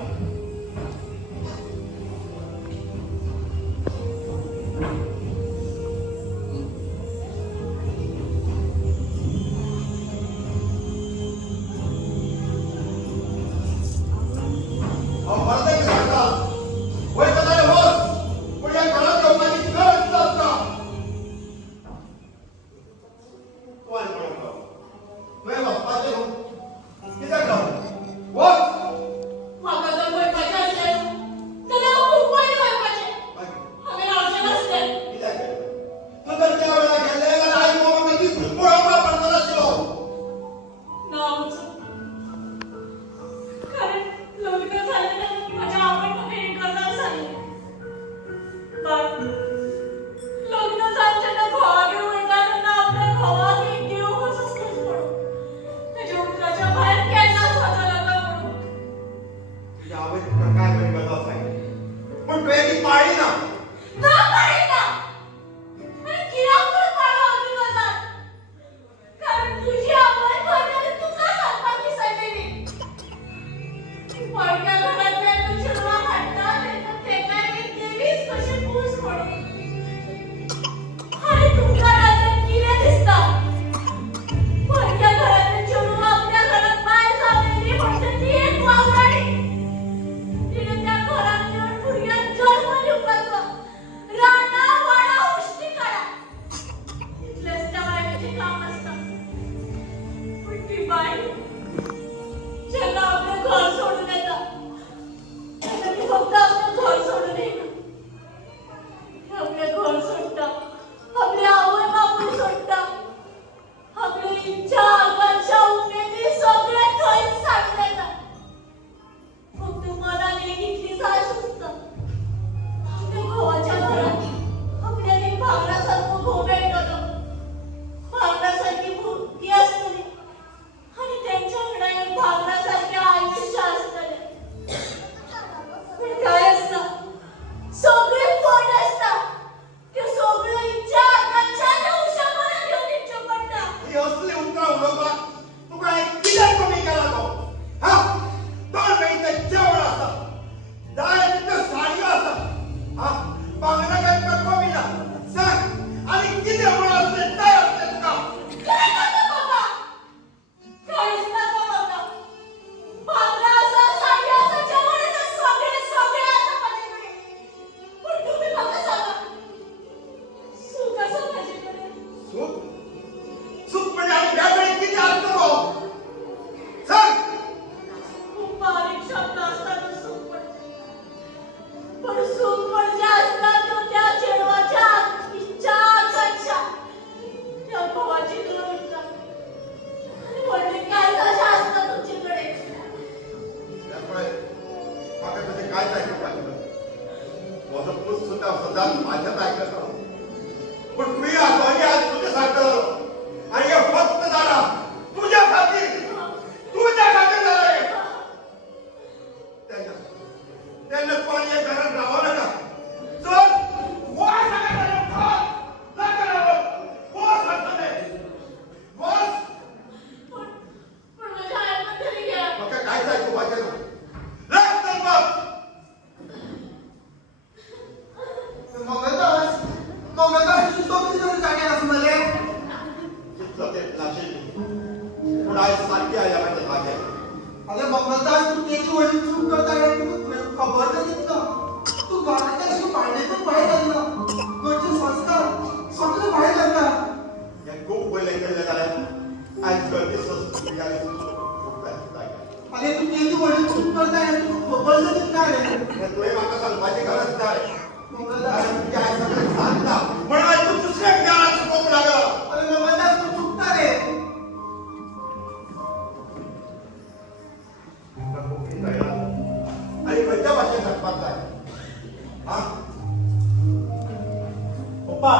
काय ऐकत पाहिजे माझं पूत सुद्धा सदाच माझ्याच ऐकत आहो पण तुम्ही आज तुझ्यासारखं आणि हे फक्त झाला तुझ्या खातीर झालंय त्यांना कोणी या घरात राहावं नका चल पण माझ्या आईबद्दल घ्या. मग काय ऐकू माझ्या सारखी आहे माझ्या माझ्या अरे मंगलदास तू त्याची वडील चूक करता खबर नाही ना तू घराच्या अशी पाण्यातून बाहेर आणला तुझे संस्कार स्वतः बाहेर आणला या खूप वेळ इकडे झाला आज गर्दी संस्कृती आणि अरे तू त्याची वडील चूक करताय तू खबर नाही काय रे तुझे माका सांग माझी गरज नाही मंगलदास तुझ्या आई सगळं सांगता पण आज तू दुसऱ्या ज्ञानाचं खूप लागला अरे मंगलदास तू चुकता रे आणि कोणत्या भाषेत सत्पात आहे हा पप्पा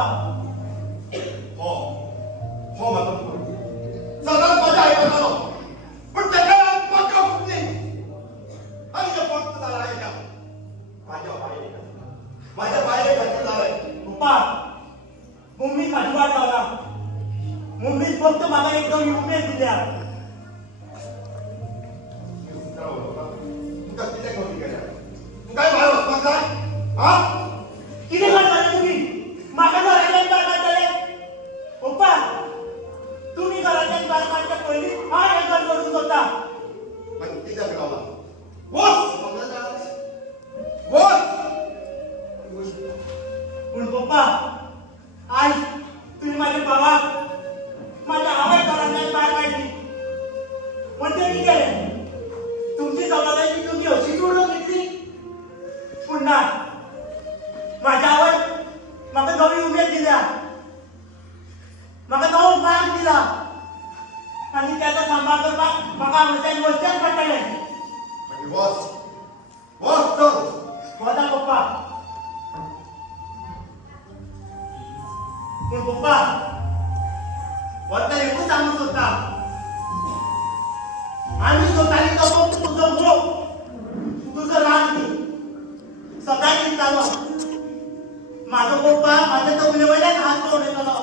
हो हो माझं सगळं माझ्या ऐकत आलो पण त्याला पक्का होत नाही आणि ते फक्त झाला आहे का माझ्या बाहेर घरचं झालंय पप्पा मम्मी माझी वाट लावला मम्मी फक्त मला एकदम उमेद दिल्या तू काय बाहेर बसणार काय हा किती घर झाले तुम्ही मागा घराच्या बाहेर काढताय पप्पा तुम्ही घराच्या बाहेर काढता पहिली हा एक घर करून होता पण किती लावला बोस बोस पण पप्पा आज तुम्ही माझे बाबा माझ्या आवाज घराच्या बाहेर काढली पण ते ठीक आहे तुमची जबाबदारी तुम्ही अशी सोडून घेतली पुन्हा माझ्या आवाज म्हाका नवी उमेद दिल्या म्हाका नवो मार्ग दिला आणि त्याचा सांभाळ करपाक म्हाका म्हज्यान वचन पडटलें म्हणजे बॉस बॉस चल वता पप्पा पूण पप्पा वता एकूच सांगूंक सोदता आम्ही स्वतःनी तो तुझं मोग तुझं राग सदांच चिंतालो माझो पप्पा माझ्या तबले वयल्यान हात दवरलेलो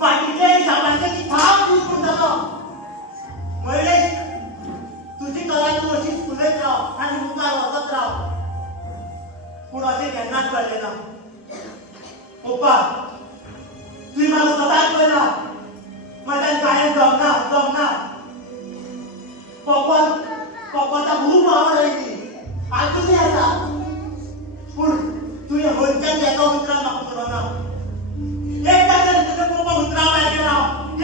फाटीचे सामान्य की थाप दिवून जालो म्हणले तुझी कला तू अशीच फुलत राव आणि मुखार वचत राव पूण अशें केन्नाच घडलें ना पप्पा तुवें म्हाका सदांच पळयला म्हज्यान कांय जमना पप्पाचा खूप आवड आहे ती अजूनही आसा पूण तुवें खंयच्याच एका उतरान म्हाका म्हणना एकदा तरी तुजो पप्पा उतरां भायर गेला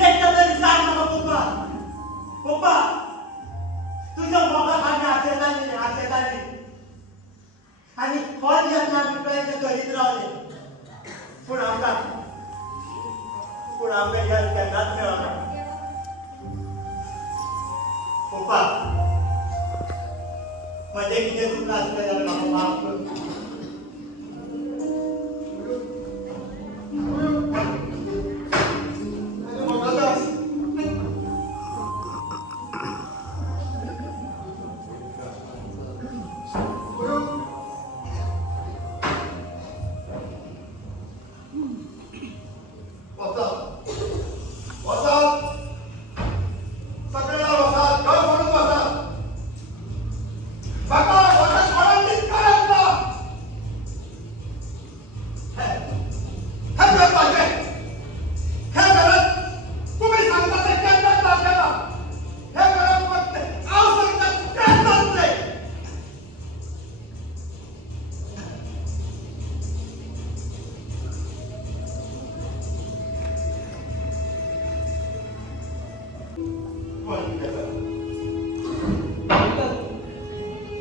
एकदा तरी सांग म्हाका पप्पा तुज्या मोगाक आमी आशेताली आनी खंय जेन्ना आमी प्रयत्न करीत रावले पूण आमकां यश केन्नाच मेळना पप्पा माझे कितें चुकलं आसलें जाल्यार म्हाका माफ कर मंगलदास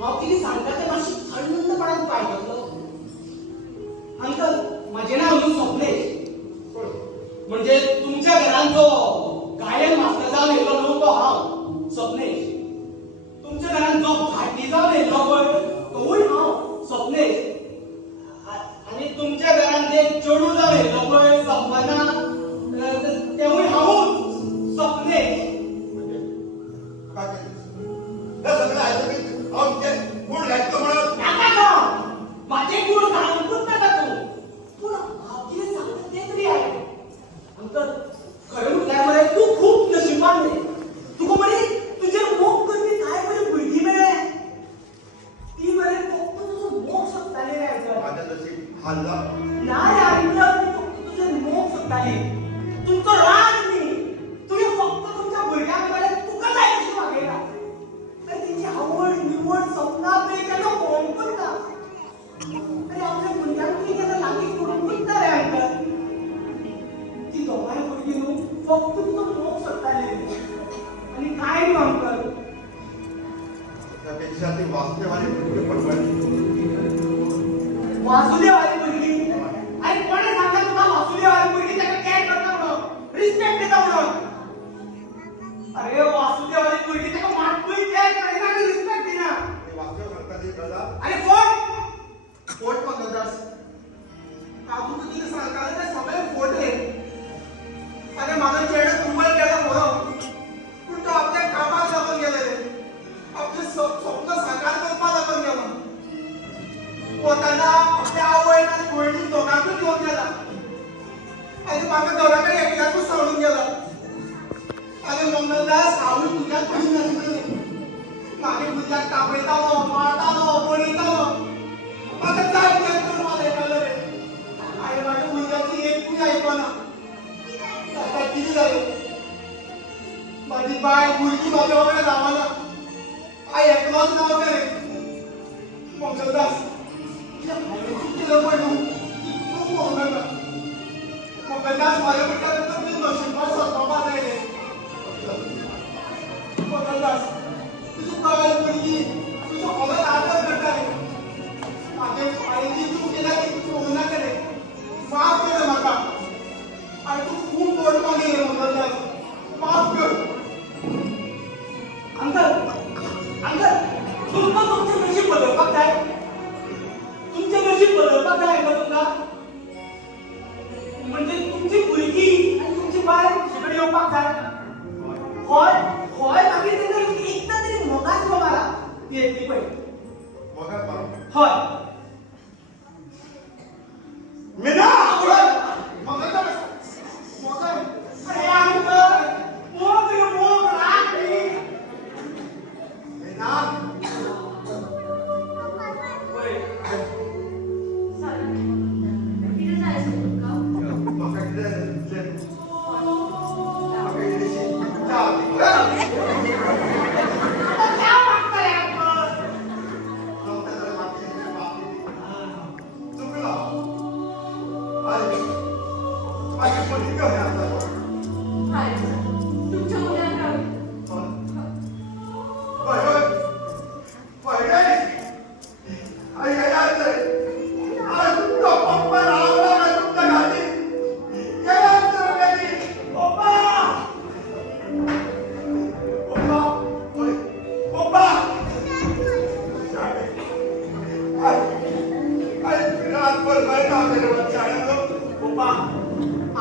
हांव कितें सांगता तें मातशें थंडपणान पायकतलो अंकल म्हजें नांव न्हू स्वप्नेश म्हणजे तुमच्या घरान जो गायन मास्तर जावन येयलो न्हू तो हांव स्वप्नेश तुमच्या घरान जो भाटी जावन येयलो पळय तो माझ्या नशीब हल्ला नाही ऐकलं मी फक्त तुझे मोग सुटताले तुमचं राग नाही तुम्ही फक्त तुमच्या भुरग्यांकडे तुका जाय कशी वागेला अरे तिची आवड निवड स्वप्नापैकी त्याला कोण करता अरे आपल्या भुरग्यांनी त्याला लागीक करून कुठता रे ऐकत ती दोघांना भुरगी न्हू फक्त तुझं मोग सुटताले आणि काय न्हू अंकल त्यापेक्षा ती वास्तवाने भुरगी पडवायची वासुदेवाची मुलगी आणि कोणी सांगा तुला वासुदेवाची मुलगी त्याला कॅट करता म्हणून रिस्पेक्ट देता म्हणून अरे वासुदेवाची मुलगी त्याला मातुई कॅट करेना आणि रिस्पेक्ट देना ते वास्तव सांगतात एक दादा अरे फोन पोट म्हणतात काजू तुझे सरकारने ते सगळे फोन आहे अरे माझा चेहरा तुंबल गेला म्हणून पण तो आपल्या कामात लागून गेलेले आपले स्वप्न साकार करपाक लागून गेला पोताना आपल्या आवड आणि गोळणी दोघांकडे घेऊन गेला आणि माझ्या दोघांकडे एकट्यातच सोडून गेला आणि मंगलदास हाऊस तुझ्यात पडून नसले माझे तुझ्यात कापयतालो मारतालो बोलितालो माझं काय करून मला ऐकलं रे आणि माझ्या मुलग्याची एक पूजा ऐकवना आता किती झाले माझी बाय मुलगी माझ्या वगैरे लावाना आई एकलाच नाव करे मंगलदास मंगलदास माझ्या पिठानंतर मी नशिबात स्वतःमा राहिले मंगलदास तुझी बाय मुलगी तुझं हवं आदर करताय माझे आईची तू केला की तू होना करे माफ कर म्हाका आणि तू खूप बोट मागे मंगलदास माफ कर अंकल तुमचं तुमचे नशीब बदलपाक जाय तुमचे नशीब बदलपाक जाय का तुमका म्हणजे तुमची भुरगी आणि तुमची बाय सगळे येवपाक जाय होय होय मागीर तेन्ना एकदा तरी मोगाच मारा ती येतली पळय मगर पाहू होय मीना मंगलदास मोगाच अरे अंकल मोग राखली मीना तिथे जायचं तुमका मग इकडे तुमच्या मुलांना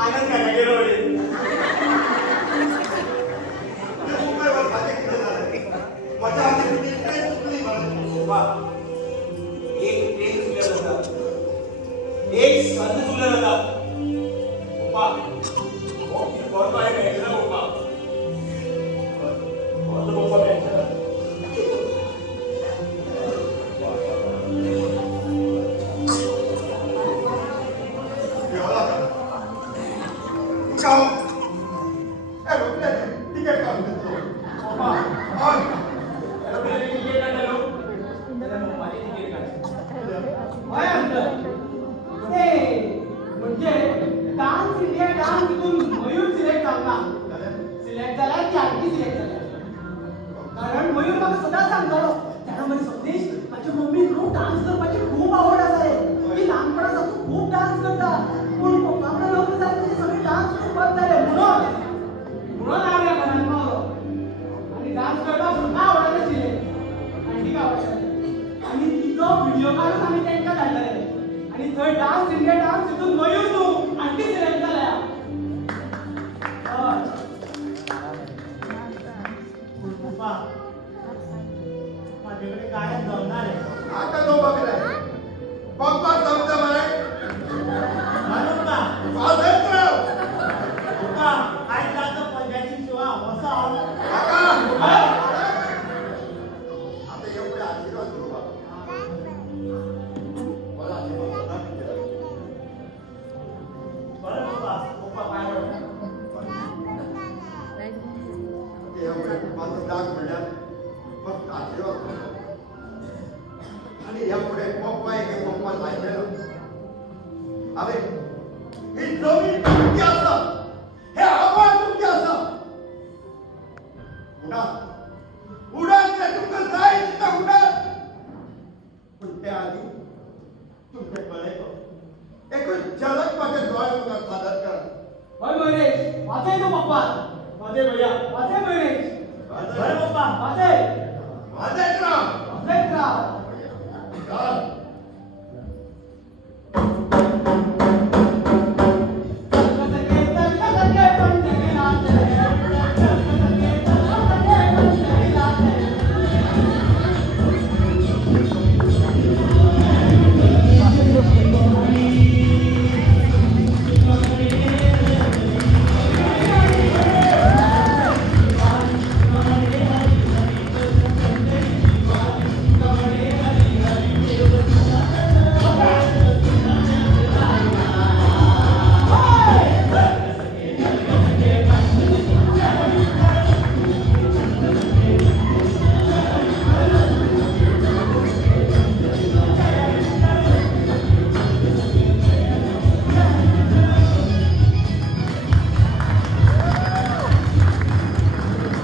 आनंद घ्यायला गेलो रे माझ्या हाती चुकली बाबा एक ट्रेन चुकल्या होता एक संत चुकल्या होता बाबा बहुत बारे भेटलं ना बाबा बहुत बाबा भेटलं तिकीट काढून देतो होय अंकल म्हणजे डान्स इंडिया डान्स तिथून मयूर सिलेक्ट झाला सिलेक्ट झाला की आणखी सिलेक्ट झाला कारण मयूर म्हाका सदांच सांगतालो त्याला म्हणजे सतीश माझी मम्मी खूप डान्स करपाची खूप आवड आसा रे ती ल्हानपणापासून खूप डान्स करता पूण पप्पाकडे लग्न जालें की सगळे डान्स करपाक जाले म्हणून हांव ह्या घरांत पावलो आणि डान्स करपाक सुद्दां आवडनाशिल्ले आंटीक आवडटाले आणि तिचो व्हिडिओ काढून आम्ही तांकां धाडलेले आणि थंय डान्स इंडिया डान्स तितून मयूर न्हू आंटी सिलेक्ट जाल्या हय पप्पा माझ्याकडे गायब जमणार आहे आता तो बघलाय पप्पा समजा मला म्हणून का स्वातंत्र्य पप्पा काय जातं पंचायती शिवा वसा आता एवढे आशीर्वाद करू बाबा मला आशीर्वाद आणि यापुढे पप्पा हे पप्पा ऐकलेलं अरे ही जमीन तुमची असं हे आव्हान तुमचे असं उडा उडा ते तुमचं जायचं उडा पण त्याआधी तुमच्याकडे एकच झलक माझ्या डोळ्यात सादर करा होय महेश वाचे तो पप्पा माझे भैया वाचे महेश बरं पप्पा वाचे माझे राम वाचे राव चाल